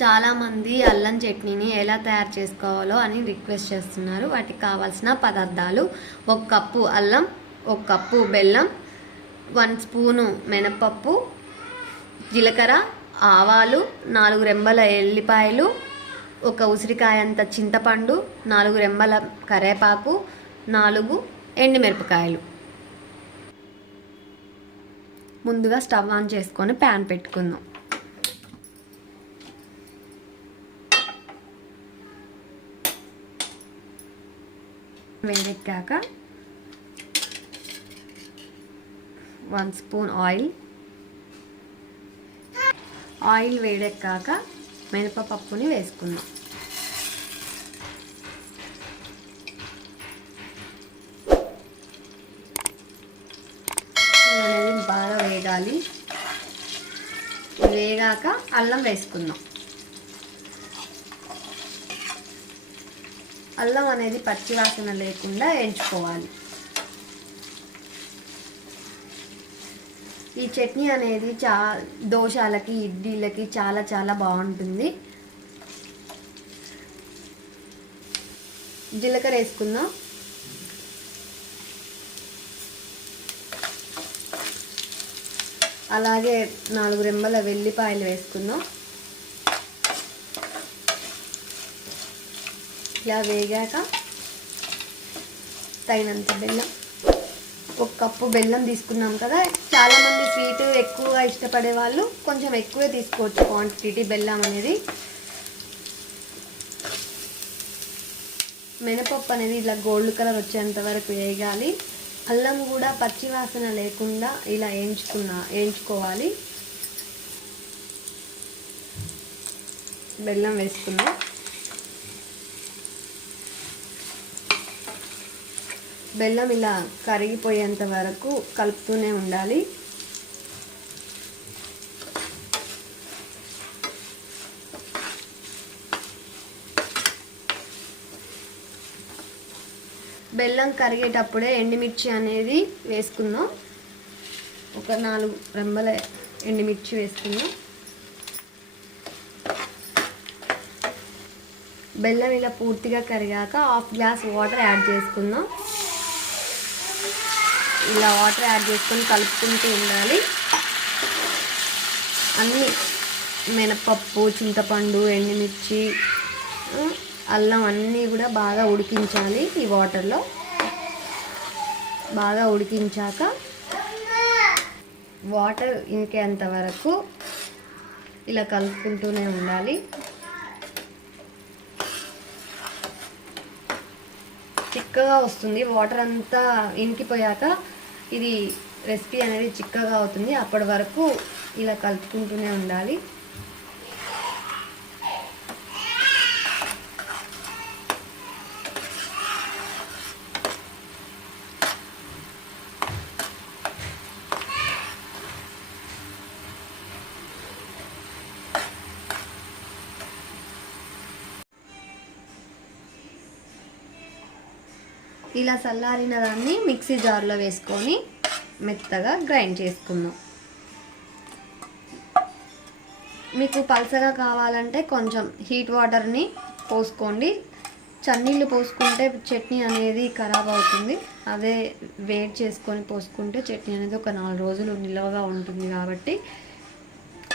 చాలామంది అల్లం చట్నీని ఎలా తయారు చేసుకోవాలో అని రిక్వెస్ట్ చేస్తున్నారు. వాటికి కావాల్సిన పదార్థాలు ఒక కప్పు అల్లం ఒక కప్పు బెల్లం వన్ స్పూను మినపప్పు జీలకర్ర ఆవాలు నాలుగు రెంబల ఎల్లిపాయలు ఒక ఉసిరికాయ అంత చింతపండు నాలుగు రెంబల కరేపాకు నాలుగు ఎండుమిరపకాయలు. ముందుగా స్టవ్ ఆన్ చేసుకొని ప్యాన్ పెట్టుకుందాం. వేడెక్కాక వన్ స్పూన్ ఆయిల్ ఆయిల్ వేడెక్కాక మినపపప్పుని వేసుకుందాం. అనేది బాగా వేగాలి. వేగాక అల్లం వేసుకుందాం. అల్లం అనేది పచ్చివాసన లేకుండా ఎంచుకోవాలి. ఈ చట్నీ అనేది చా దోశలకి ఇడ్లీలకి చాలా చాలా బాగుంటుంది. జీలకర్ర వేసుకుందాం. అలాగే నాలుగు రెంబల వెల్లిపాయలు వేసుకుందాం. ఇలా వేగాక తగినంత బెల్లం. ఒక కప్పు బెల్లం తీసుకున్నాం కదా. చాలామంది స్వీట్ ఎక్కువగా ఇష్టపడే వాళ్ళు కొంచెం ఎక్కువే తీసుకోవచ్చు క్వాంటిటీ బెల్లం అనేది. మినపప్పు అనేది ఇలా గోల్డ్ కలర్ వచ్చేంత వరకు వేయాలి అల్లం కూడా పచ్చి వాసన లేకుండా ఇలా వేయించుకున్న వేయించుకోవాలి బెల్లం వేసుకున్నాం. బెల్లం ఇలా కరిగిపోయేంత వరకు కలుపుతూనే ఉండాలి. బెల్లం కరిగేటప్పుడే ఎండుమిర్చి అనేది వేసుకుందాం. ఒక నాలుగు రెంబల ఎండుమిర్చి వేసుకుందాం. బెల్లం ఇలా పూర్తిగా కరిగాక హాఫ్ గ్లాస్ వాటర్ యాడ్ చేసుకుందాం. ఇలా వాటర్ యాడ్ చేసుకొని కలుపుకుంటూ ఉండాలి. అన్నీ మినపప్పు చింతపండు ఎండుమిర్చి అల్లం అన్నీ కూడా బాగా ఉడికించాలి ఈ వాటర్లో బాగా ఉడికించాక వాటర్ ఇంకేంత వరకు ఇలా కలుపుకుంటూనే ఉండాలి. చిక్కగా వస్తుంది. వాటర్ అంతా ఇంకిపోయాక ఇది రెసిపీ అనేది చిక్కగా అవుతుంది. అప్పటి వరకు ఇలా కలుపుకుంటూనే ఉండాలి. ఇలా చల్లారిన దాన్ని మిక్సీ జార్లో వేసుకొని మెత్తగా గ్రైండ్ చేసుకుందాం. మీకు పలసగా కావాలంటే కొంచెం హీట్ వాటర్ని పోసుకోండి. చన్నీళ్ళు పోసుకుంటే చట్నీ అనేది ఖరాబ్ అవుతుంది. అదే వేడి చేసుకొని పోసుకుంటే చట్నీ అనేది ఒక నాలుగు రోజులు నిల్వగా ఉంటుంది కాబట్టి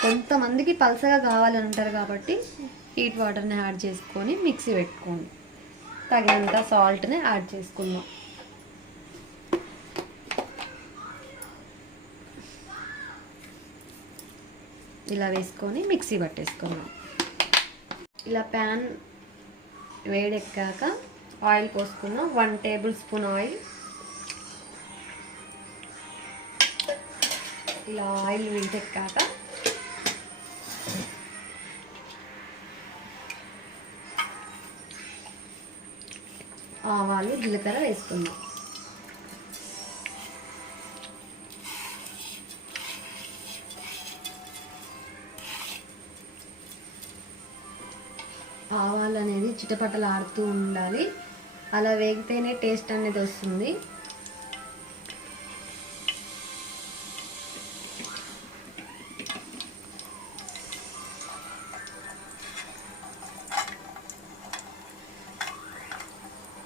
కొంతమందికి పలసగా కావాలని అంటారు కాబట్టి హీట్ వాటర్ని యాడ్ చేసుకొని మిక్సీ పెట్టుకోండి. తగినంత సాల్ట్ని యాడ్ చేసుకుందాం. ఇలా వేసుకొని మిక్సీ పట్టేసుకుందాం. ఇలా ప్యాన్ వేడెక్కాక ఆయిల్ పోసుకుందాం. One tablespoon oil. ఇలా ఆయిల్ వేడెక్కాక ఆవాలు జీలకర్ర వేసుకుందాం. ఆవాలు అనేది చిటపటలు ఆడుతూ ఉండాలి. అలా వేగితేనే టేస్ట్ అనేది వస్తుంది.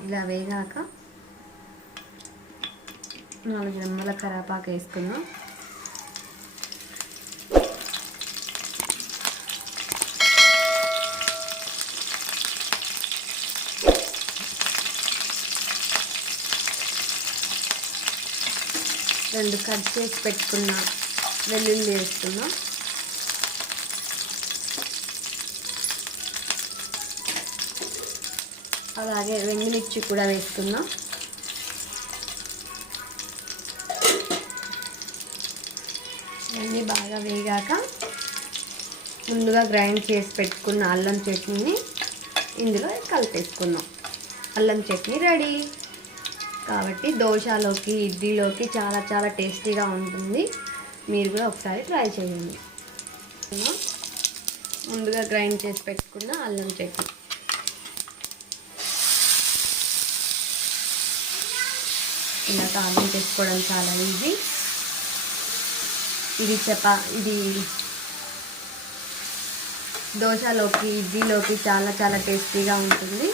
ఇలా వేగాక నాలుగు నిమ్మల కరాపాకు వేసుకుందాం. రెండు కట్ చేసి పెట్టుకున్న వెల్లుల్లి వేసుకుందాం. అలాగే వెంగిమిర్చి కూడా వేసుకుందాం. ఇవన్నీ బాగా వేగాక ముందుగా గ్రైండ్ చేసి పెట్టుకున్న అల్లం చట్నీని ఇందులో కలిపేసుకుందాం. అల్లం చట్నీ రెడీ. కాబట్టి దోశలోకి ఇడ్లీలోకి చాలా చాలా టేస్టీగా ఉంటుంది. మీరు కూడా ఒకసారి ట్రై చేయండి. ముందుగా గ్రైండ్ చేసి పెట్టుకున్న అల్లం చట్నీ. ఇలా తాగం చేసుకోవడం చాలా ఈజీ. ఇది చపా ఇది దోశలోకి ఇడ్లీలోకి చాలా చాలా టేస్టీగా ఉంటుంది.